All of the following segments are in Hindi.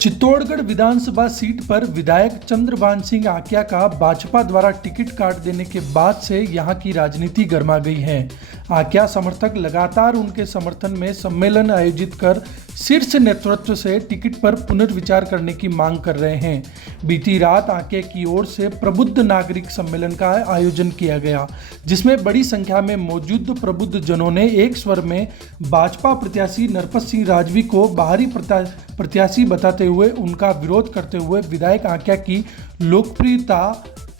चित्तौड़गढ़ विधानसभा सीट पर विधायक चंद्रभान सिंह आक्या का भाजपा द्वारा टिकट काट देने के बाद से यहां की राजनीति गर्मा गई है। आक्या समर्थक लगातार उनके समर्थन में सम्मेलन आयोजित कर शीर्ष नेतृत्व से टिकट पर पुनर्विचार करने की मांग कर रहे हैं। बीती रात आक्या की ओर से प्रबुद्ध नागरिक सम्मेलन का आयोजन किया गया, जिसमें बड़ी संख्या में मौजूद प्रबुद्ध जनों ने एक स्वर में भाजपा प्रत्याशी नरपत सिंह राजवी को बाहरी प्रत्याशी बताते हुए उनका विरोध करते हुए विधायक आक्या की लोकप्रियता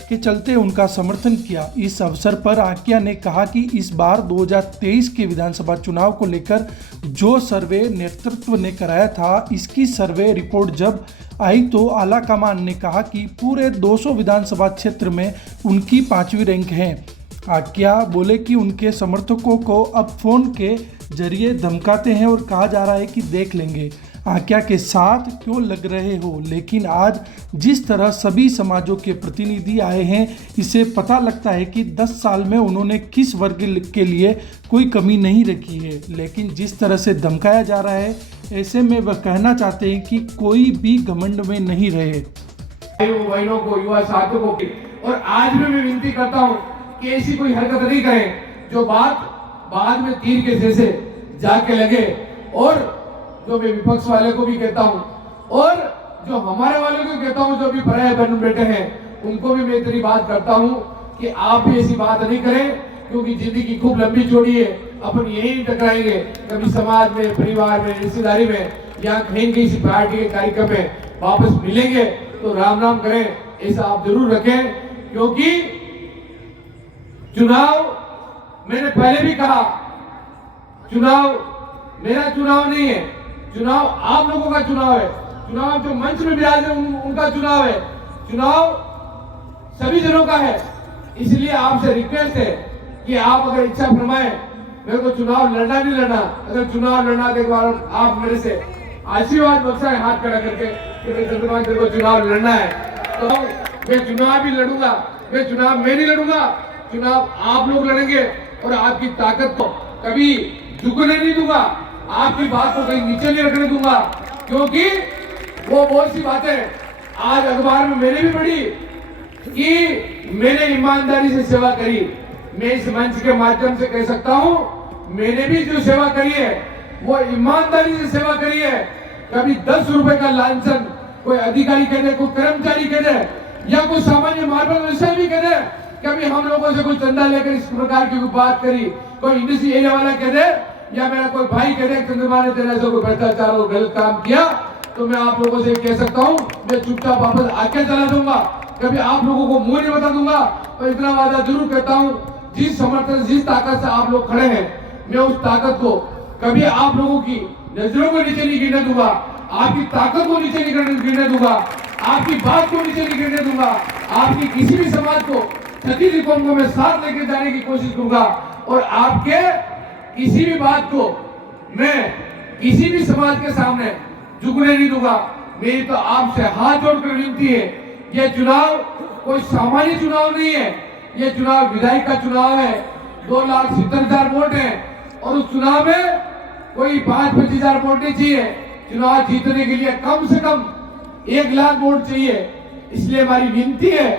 के चलते उनका समर्थन किया। इस अवसर पर आक्या ने कहा कि इस बार 2023 के विधानसभा चुनाव को लेकर जो सर्वे नेतृत्व ने कराया था, इसकी सर्वे रिपोर्ट जब आई तो आला कमान ने कहा कि पूरे 200 विधानसभा क्षेत्र में उनकी 5वीं रैंक है। आक्या बोले कि उनके समर्थकों को अब फोन के जरिए धमकाते हैं और कहा जा रहा है कि देख लेंगे, आक्या के साथ क्यों लग रहे हो। लेकिन आज जिस तरह सभी समाजों के प्रतिनिधि आए हैं, इससे पता लगता है कि 10 साल में उन्होंने किस वर्ग के लिए कोई कमी नहीं रखी है। लेकिन जिस तरह से धमकाया जा रहा है, ऐसे में वह कहना चाहते हैं कि कोई भी घमंड में नहीं रहे। बहनों को, युवा साथियों को, और आज भी मैं विनती करता हूँ कि ऐसी कोई हरकत नहीं करें जो बात बाद में तीर के जैसे जाके लगे। और जो मैं विपक्ष वाले को भी कहता हूँ और जो हमारे वाले को कहता हूँ, जो भी पराये बहन बेटे हैं, उनको भी मैं इतनी बात करता हूँ कि आप भी ऐसी बात नहीं करें, क्योंकि जिंदगी खूब लंबी चौड़ी है। अपन यही टकराएंगे, कभी समाज में, परिवार में, रिश्तेदारी में, या कहीं किसी पार्टी के कार्यक्रम में वापस मिलेंगे तो राम राम करें, ऐसा आप जरूर रखें। क्योंकि चुनाव, मैंने पहले भी कहा, चुनाव मेरा चुनाव नहीं है, चुनाव आप लोगों का चुनाव है। चुनाव जो मंच में विराज है उनका चुनाव है। चुनाव सभी जनों का है। इसलिए आपसे रिक्वेस्ट है कि आप अगर इच्छा फरमाएं, मेरे को चुनाव लड़ना नहीं लड़ना, अगर चुनाव लड़ना तो एक बार आप मेरे से आशीर्वाद बख्शाएं हाथ खड़ा करके कि मेरे को चुनाव लड़ना है, तो मैं चुनाव भी लड़ूंगा। मैं चुनाव मैं नहीं लड़ूंगा, चुनाव आप लोग लड़ेंगे और आपकी ताकत को कभी झुकने नहीं दूंगा, आपकी बात को कहीं नीचे नहीं रखने दूंगा। क्योंकि वो बहुत सी बातें आज अखबार में मैंने भी पढ़ी कि मैंने ईमानदारी से सेवा करी। मैं इस मंच के माध्यम से कह सकता हूं, मैंने भी जो सेवा करी है वो ईमानदारी से सेवा करी है। कभी 10 रुपए का लांछन कोई अधिकारी कह दे, कोई कर्मचारी कह दे, या कोई सामान्य मार्गदर्शक भी कह दे, कभी हम लोगों से कोई चंदा लेकर इस प्रकार की बात करी, कोई इंडस्ट्री एरिया वाला कह दे, या मेरा कोई भाई कह दे चंद्रभान ने तेरे से कोई भ्रष्टाचार और गलत काम किया, तो मैं आप लोगों से कह सकता हूं, मैं चुपचाप वापस आके चला दूंगा। कभी आप लोगों को मुंह नहीं बता दूंगा। और इतना वादा जरूर करता हूं, जिस समर्थन, जिस ताकत से आप लोग खड़े हैं, मैं उस ताकत को कभी आप लोगों की नजरों को नीचे नहीं गिरने दूंगा, आपकी ताकत को नीचे नहीं गिरने दूंगा, आपकी बात को नीचे नहीं गिरने दूंगा, आपकी किसी भी समाज को, छठी रिफॉर्म को मैं साथ लेकर जाने की कोशिश करूंगा। और आपके किसी भी बात को मैं किसी भी समाज के सामने झुकने नहीं दूंगा। मेरी तो आपसे हाथ जोड़कर विनती है, यह चुनाव कोई सामान्य चुनाव नहीं है, यह चुनाव विधायक का चुनाव है। 2,70,000 वोट है और उस चुनाव में कोई 5-25 हजार वोट नहीं चाहिए। चुनाव जीतने के लिए कम से कम 1 लाख वोट चाहिए। इसलिए हमारी विनती है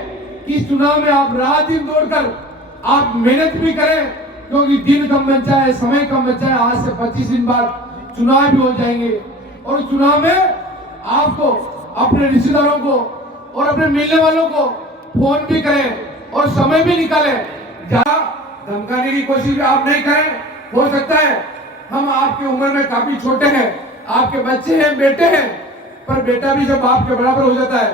कि इस चुनाव में आप रात दिन दौड़कर आप मेहनत भी करें, क्योंकि दिन कम बचा है, समय कम बचा है। आज से 25 दिन बाद चुनाव भी हो जाएंगे और चुनाव में आपको अपने रिश्तेदारों को और अपने मिलने वालों को फोन भी करें और समय भी निकालें। जहां धमकाने की कोशिश भी आप नहीं करें। हो सकता है हम आपकी उम्र में काफी छोटे हैं, आपके बच्चे हैं, बेटे हैं, पर बेटा भी जब बाप के बराबर हो जाता है,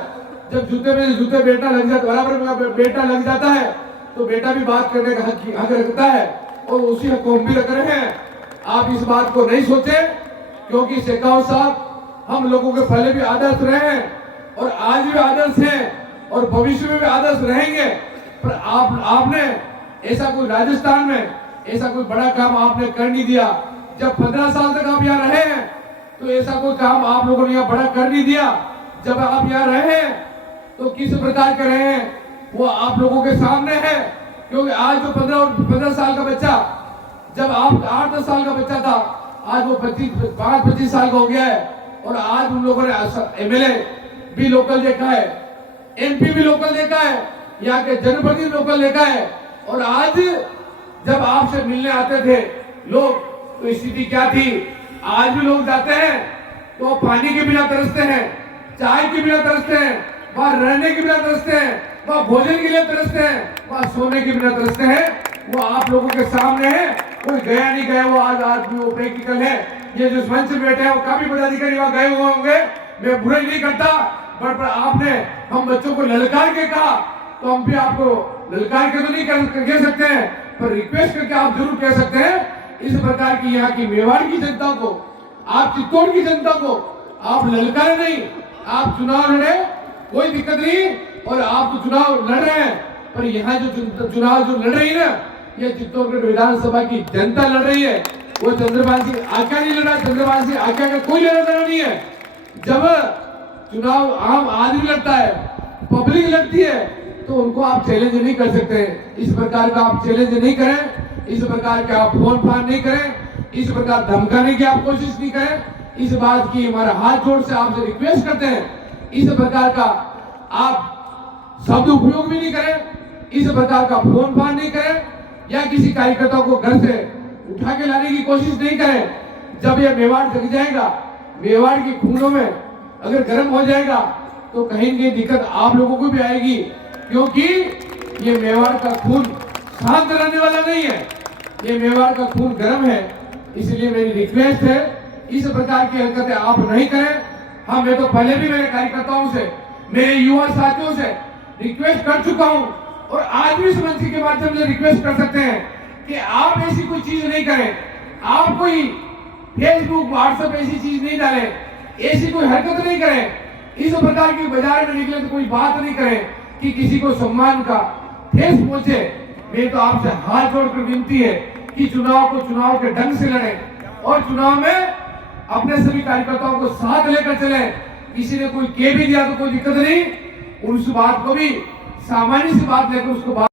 जब जूते में जूते बेटा लग जाता, बराबर बेटा लग जाता है, तो बेटा भी बात करने का हक रखता है और उसी हक को हम भी रख रहे हैं। आप इस बात को नहीं सोचे, क्योंकि शेखावत साहब हम लोगों के पहले भी आदर्श रहे हैं और आज भी आदर्श हैं और भविष्य में भी आदर्श रहेंगे। पर आपने ऐसा कोई राजस्थान में ऐसा कोई बड़ा काम आपने कर नहीं दिया। जब 15 साल तक आप यहाँ रहे हैं तो ऐसा कोई काम आप लोगों ने यहाँ बड़ा कर नहीं दिया। जब आप यहाँ रहे हैं तो किस प्रकार के रहे हैं वो आप लोगों के सामने है। क्योंकि आज जो 15 साल का बच्चा, जब आप 8-10 साल का बच्चा था, आज वो 25 साल का हो गया है। और आज उन लोगों ने एमएलए भी लोकल देखा है, एमपी भी लोकल देखा है, यहाँ के जनप्रतिनिधि लोकल देखा है। और आज जब आपसे मिलने आते थे लोग तो स्थिति क्या थी? आज भी लोग जाते हैं तो पानी के बिना तरसते हैं, चाय के बिना तरसते हैं, वहां रहने के बिना तरसते हैं, वहां भोजन के लिए तरसते हैं, वहां सोने के बिना तरसते हैं। वो आप लोगों के सामने है, कोई गया नहीं गया वो आज भी वो प्रैक्टिकल है। ये जो मंच में बैठे हैं वो काफी पदाधिकारी वहां गए हुए होंगे, मैं बुराई नहीं करता, पर आपने हम बच्चों को ललकार के कहा तो हम भी आपको ललकार के तो नहीं कह सकते हैं, पर रिक्वेस्ट करके आप जरूर कह सकते हैं। इस प्रकार की यहाँ की मेवाड़ की जनता को, आप चित्तौड़ की जनता को आप ललकारे नहीं, आप चुनाव लड़े, कोई दिक्कत नहीं, और आप तो चुनाव लड़ रहे हैं, पर यहाँ जो चुनाव जो लड़ रही है ना, ये चित्तौड़गढ़ विधानसभा की जनता लड़ रही है। वो चंद्रभान सिंह आक्या नहीं लड़ रहा, चंद्रभान सिंह आक्या का कोई लेना देना नहीं है। जब चुनाव आम आदमी लड़ता है, पब्लिक लड़ती है, तो उनको आप चैलेंज नहीं कर सकते। इस प्रकार का आप चैलेंज नहीं करें, इस प्रकार का आप फोन फान नहीं करें, इस प्रकार धमकाने की आप कोशिश नहीं करें। इस बात की हमारा हाथ जोड़ से आपसे रिक्वेस्ट करते हैं, इस प्रकार का आप शब्द उपयोग भी नहीं करें, इस प्रकार का फोन फान नहीं करें, या किसी कार्यकर्ता को घर से उठा के लाने की कोशिश नहीं करें। जब यह मेवाड़ जग जाएगा, मेवाड़ के खूनों में अगर गर्म हो जाएगा तो कहीं न कहीं दिक्कत आप लोगों को भी आएगी, क्योंकि ये मेवाड़ का खून शांत रहने वाला नहीं है, ये मेवाड़ का खून गर्म है। इसलिए मेरी रिक्वेस्ट है, इस प्रकार की हरकतें आप नहीं करें। हाँ, मैं तो पहले भी मेरे कार्यकर्ताओं से, मेरे युवा साथियों से रिक्वेस्ट कर चुका हूं, और आज भी इस मंच के माध्यम से रिक्वेस्ट कर सकते हैं कि आप ऐसी कोई चीज नहीं करें, आप कोई फेसबुक व्हाट्सएप ऐसी चीज नहीं डालें, ऐसी कोई हरकत नहीं करें, इस प्रकार की बाजार में निकले तो कोई बात नहीं करें कि किसी को सम्मान का ठेस पहुंचे। मेरी तो आपसे हाथ जोड़कर विनती है कि चुनाव को चुनाव के ढंग से लड़ें, और चुनाव में अपने सभी कार्यकर्ताओं को साथ लेकर चलें। किसी ने कोई कह भी दिया तो कोई दिक्कत नहीं, उस बात को भी सामान्य सी बात लेकर उसको